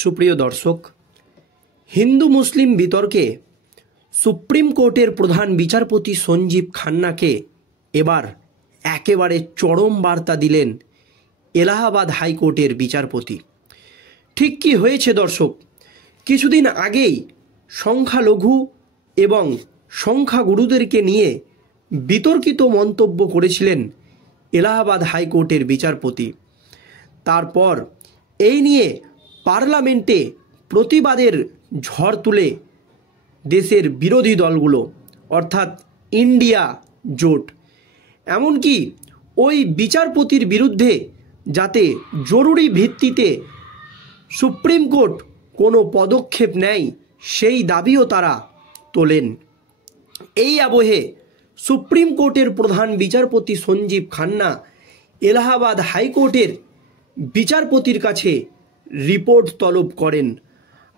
সুপ্রিয় দর্শক, হিন্দু মুসলিম বিতর্কে সুপ্রিম কোর্টের প্রধান বিচারপতি সঞ্জীব খান্নাকে এবার একেবারে চরম বার্তা দিলেন এলাহাবাদ হাইকোর্টের বিচারপতি। ঠিক কি হয়েছে দর্শক? কিছুদিন আগেই সংখ্যালঘু এবং সংখ্যাগুরুদেরকে নিয়ে বিতর্কিত মন্তব্য করেছিলেন এলাহাবাদ হাইকোর্টের বিচারপতি। তারপর এই নিয়ে পার্লামেন্টে প্রতিবাদের ঝড় তুলে দেশের বিরোধী দলগুলো, অর্থাৎ ইন্ডিয়া জোট, এমনকি ওই বিচারপতির বিরুদ্ধে যাতে জরুরি ভিত্তিতে সুপ্রিম কোর্ট কোনো পদক্ষেপ নেয় সেই দাবিও তারা তোলেন। এই আবহে সুপ্রিম কোর্টের প্রধান বিচারপতি সঞ্জীব খান্না এলাহাবাদ হাইকোর্টের বিচারপতির কাছে রিপোর্ট তলব করেন,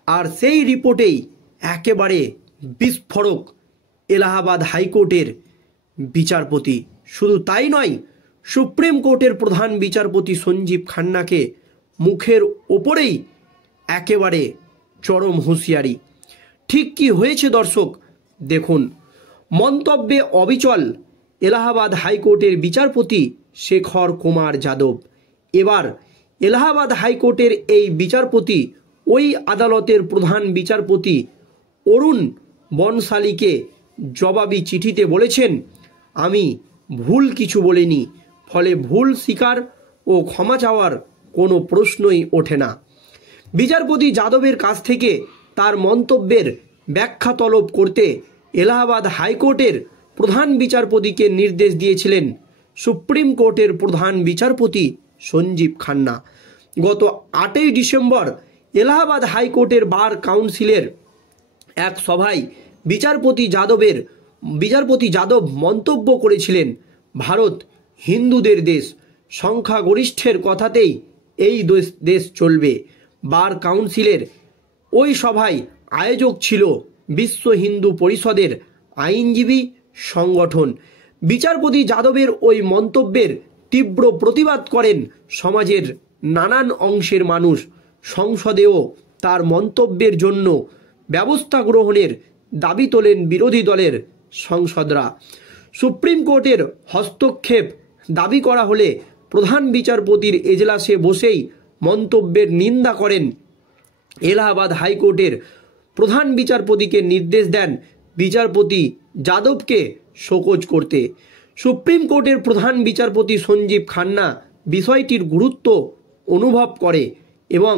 আর সেই রিপোর্টেই একেবারে বিস্ফোরক এলাহাবাদ হাইকোর্টের বিচারপতি। শুধু তাই নয়, সুপ্রিম কোর্টের প্রধান বিচারপতি সঞ্জীব খান্নাকে মুখের ওপরেই একেবারে চরম হুঁশিয়ারি। ঠিক কি হয়েছে দর্শক দেখুন। মন্তব্যে অবিচল এলাহাবাদ হাইকোর্টের বিচারপতি শেখর কুমার যাদব। এবার এলাহাবাদ হাইকোর্টের এই বিচারপতি ওই আদালতের প্রধান বিচারপতি অরুণ বনশালীকে জবাবি চিঠিতে বলেছেন, আমি ভুল কিছু বলিনি, ফলে ভুল স্বীকার ও ক্ষমা চাওয়ার কোনো প্রশ্নই ওঠে না। বিচারপতি যাদবের কাছ থেকে তার মন্তব্যের ব্যাখ্যা তলব করতে এলাহাবাদ হাইকোর্টের প্রধান বিচারপতিকে নির্দেশ দিয়েছিলেন সুপ্রিম কোর্টের প্রধান বিচারপতি সঞ্জীব খান্না। গত 8ই ডিসেম্বর এলাহাবাদ হাইকোর্টের বার কাউন্সিলের এক সভায় বিচারপতি যাদব মন্তব্য করেছিলেন, ভারত হিন্দুদের দেশ, সংখ্যাগরিষ্ঠের কথাতেই এই দেশ চলবে। বার কাউন্সিলের ওই সভায় আয়োজক ছিল বিশ্ব হিন্দু পরিষদের আইনজীবী সংগঠন। বিচারপতি যাদবের ওই মন্তব্যের তীব্র প্রতিবাদ করেন সমাজের নানান অংশের মানুষ। সংসদেও তার মন্তব্যের জন্য ব্যবস্থা গ্রহণের দাবি তোলেন বিরোধী দলের সাংসদরা। সুপ্রিম কোর্টের হস্তক্ষেপ দাবি করা হলে প্রধান বিচারপতির এজলাসে বসেই মন্তব্যের নিন্দা করেন এলাহাবাদ হাইকোর্টের প্রধান বিচারপতিকে নির্দেশ দেন বিচারপতি যাদবকে শোকজ করতে। সুপ্রিম কোর্টের প্রধান বিচারপতি সঞ্জীব খান্না বিষয়টির গুরুত্ব অনুভব করে এবং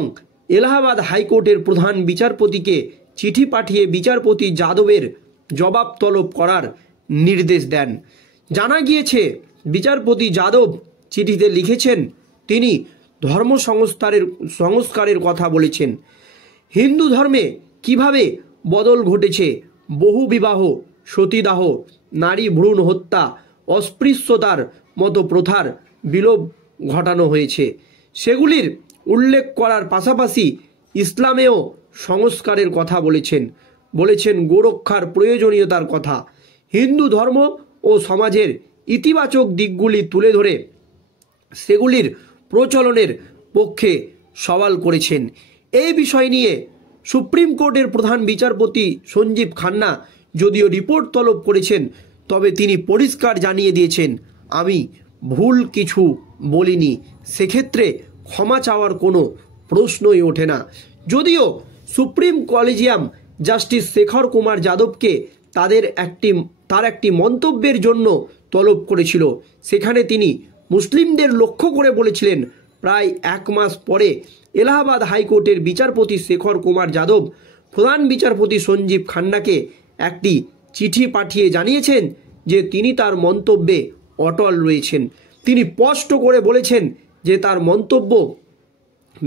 এলাহাবাদ হাইকোর্টের প্রধান বিচারপতিকে চিঠি পাঠিয়ে বিচারপতি যাদবের জবাব তলব করার নির্দেশ দেন। জানা গিয়েছে, বিচারপতি যাদব চিঠিতে লিখেছেন, তিনি ধর্ম সংস্কারের কথা বলেছেন। হিন্দু ধর্মে কিভাবে বদল ঘটেছে, বহু বিবাহ, সতীদাহ, নারী ভ্রূণ হত্যা, অস্পৃশ্যতার মতো প্রথার বিলোপ ঘটানো হয়েছে, সেগুলির উল্লেখ করার পাশাপাশি ইসলামেও সংস্কারের কথা বলেছেন গোরক্ষার প্রয়োজনীয়তার কথা। হিন্দু ধর্ম ও সমাজের ইতিবাচক দিকগুলি তুলে ধরে সেগুলির প্রচলনের পক্ষে সওয়াল করেছেন। এই বিষয় নিয়ে সুপ্রিম কোর্টের প্রধান বিচারপতি সঞ্জীব খান্না যদিও রিপোর্ট তলব করেছেন, তবে তিনি পরিষ্কার জানিয়ে দিয়েছেন, আমি ভুল কিছু বলিনি, সেক্ষেত্রে ক্ষমা চাওয়ার কোনো প্রশ্নই ওঠে না। যদিও supreme collegium justice Shekhar Kumar যাদবকে তার একটি মন্তব্যের জন্য তলব করেছিল, সেখানে তিনি মুসলিমদের লক্ষ্য করে বলেছিলেন। প্রায় 1 মাস পরে এলাহাবাদ হাইকোর্টের বিচারপতি শেখর কুমার যাদব প্রধান বিচারপতি সঞ্জীব খান্নাকে একটি চিঠি পাঠিয়ে জানিয়েছেন যে তিনি তার মন্তব্যে অটল রয়েছেন। তিনি স্পষ্ট করে বলেছেন যে তার মন্তব্য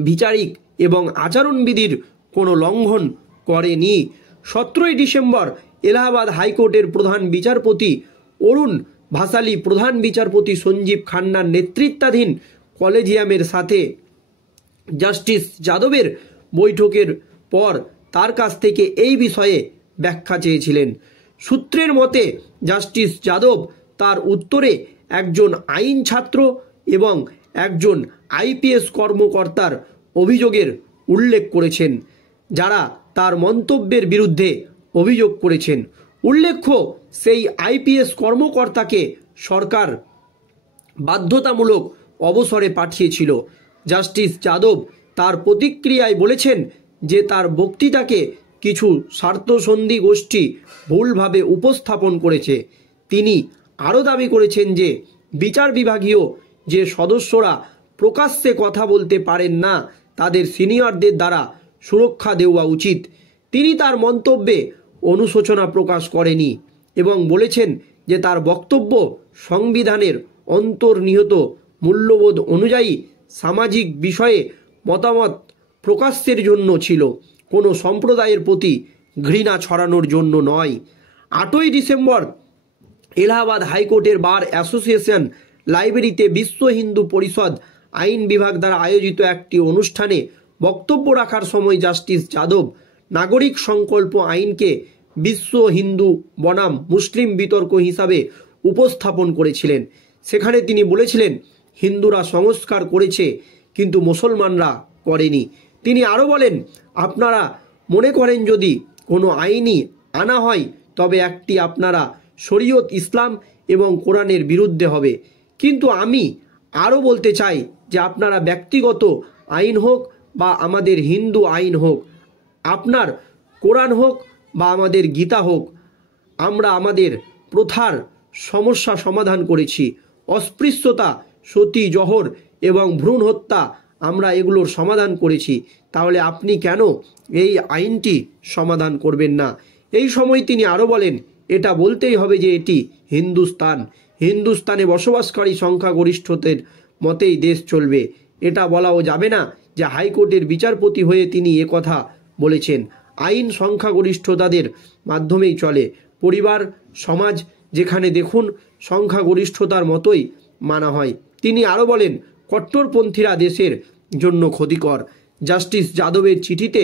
বিচারিক এবং আচরণবিধির কোনো লঙ্ঘন করেনি। 17ই ডিসেম্বর এলাহাবাদ হাইকোর্টের প্রধান বিচারপতি অরুণ বনশালী প্রধান বিচারপতি সঞ্জীব খান্নার নেতৃত্বাধীন কলেজিয়ামের সাথে জাস্টিস যাদবের বৈঠকের পর তার কাছ থেকে এই বিষয়ে ব্যাখ্যা চেয়েছিলেন। সূত্রের মতে জাস্টিস যাদব তার উত্তরে একজন আইন ছাত্র এবং একজন আইপিএস কর্মকর্তার অভিযোগের উল্লেখ করেছেন, যারা তার মন্তব্যের বিরুদ্ধে অভিযোগ করেছেন। উল্লেখ্য, সেই আইপিএস কর্মকর্তাকে সরকার বাধ্যতামূলক অবসরে পাঠিয়েছিল। জাস্টিস যাদব তার প্রতিক্রিয়ায় বলেছেন যে তার বক্তৃতাকে কিছু স্বার্থসন্ধী গোষ্ঠী ভুলভাবে উপস্থাপন করেছে। তিনি আরও দাবি করেছেন যে বিচার বিভাগীয় যে সদস্যরা প্রকাশ্যে কথা বলতে পারেন না, তাদের সিনিয়রদের দ্বারা সুরক্ষা দেওয়া উচিত। তিনি তার মন্তব্যে অনুশোচনা প্রকাশ করেনি এবং বলেছেন যে তার বক্তব্য সংবিধানের অন্তর্নিহিত মূল্যবোধ অনুযায়ী সামাজিক বিষয়ে মতামত প্রকাশের জন্য ছিল, কোনো সম্প্রদায়ের প্রতি ঘৃণা ছড়ানোর জন্য নয়। 8ই ডিসেম্বর এলাহাবাদ হাইকোর্টের বার অ্যাসোসিয়েশন লাইব্রেরিতে বিশ্ব হিন্দু পরিষদ আইন বিভাগ দ্বারা আয়োজিত একটি অনুষ্ঠানে বক্তব্য রাখার সময় জাস্টিস যাদব নাগরিক সংকল্প আইনকে বিশ্ব হিন্দু বনাম মুসলিম বিতর্ক হিসাবে উপস্থাপন করেছিলেন। সেখানে তিনি বলেছিলেন, হিন্দুরা সংস্কার করেছে কিন্তু মুসলমানরা করেনি। তিনি আরও বলেন, আপনারা মনে করেন যদি কোনো আইনই আনা হয় তবে একটি আপনারা শরীয়ত, ইসলাম এবং কোরআনের বিরুদ্ধে হবে। কিন্তু আমি আরও বলতে চাই যে আপনারা ব্যক্তিগত আইন হোক বা আমাদের হিন্দু আইন হোক, আপনার কোরআন হোক বা আমাদের গীতা হোক, আমরা আমাদের প্রথার সমস্যা সমাধান করেছি। অস্পৃশ্যতা, সতী, জহর এবং ভ্রূণ হত্যা, আমরা এগুলোর সমাধান করেছি। তাহলে আপনি কেন এই আইনটি সমাধান করবেন না? এই সময় তিনি আরও বলেন, এটা বলতেই হবে যে এটি হিন্দুস্তানে বসবাসকারী সংখ্যাগরিষ্ঠদের মতেই দেশ চলবে। এটা বলাও যাবে না যে হাইকোর্টের বিচারপতি হয়ে তিনি একথা বলেছেন। আইন সংখ্যাগরিষ্ঠতাদের মাধ্যমেই চলে। পরিবার, সমাজ যেখানে দেখুন সংখ্যাগরিষ্ঠতার মতোই মানা হয়। তিনি আরও বলেন, কট্টরপন্থীরা দেশের জন্য ক্ষতিকর। জাস্টিস যাদবের চিঠিতে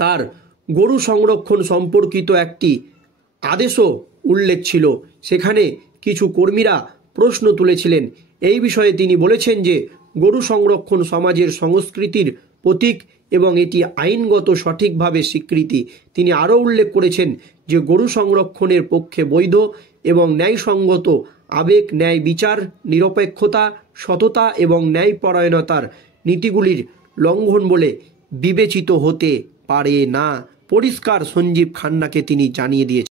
তার গরু সংরক্ষণ সম্পর্কিত একটি আদেশও উল্লেখ ছিল। সেখানে কিছু কর্মীরা প্রশ্ন তুলেছিলেন। এই বিষয়ে তিনি বলেছেন যে গরু সংরক্ষণ সমাজের সংস্কৃতির প্রতীক এবং এটি আইনগত সঠিকভাবে স্বীকৃতি। তিনি আরও উল্লেখ করেছেন যে গরু সংরক্ষণের পক্ষে বৈধ এবং ন্যায়সঙ্গত আবেগ, ন্যায় বিচার, নিরপেক্ষতা, সততা এবং ন্যায়পরায়ণতার নীতিগুলির লঙ্ঘন বলে বিবেচিত হতে পারে না। পরিষ্কার সঞ্জীব খান্নাকে তিনি জানিয়ে দিয়েছেন।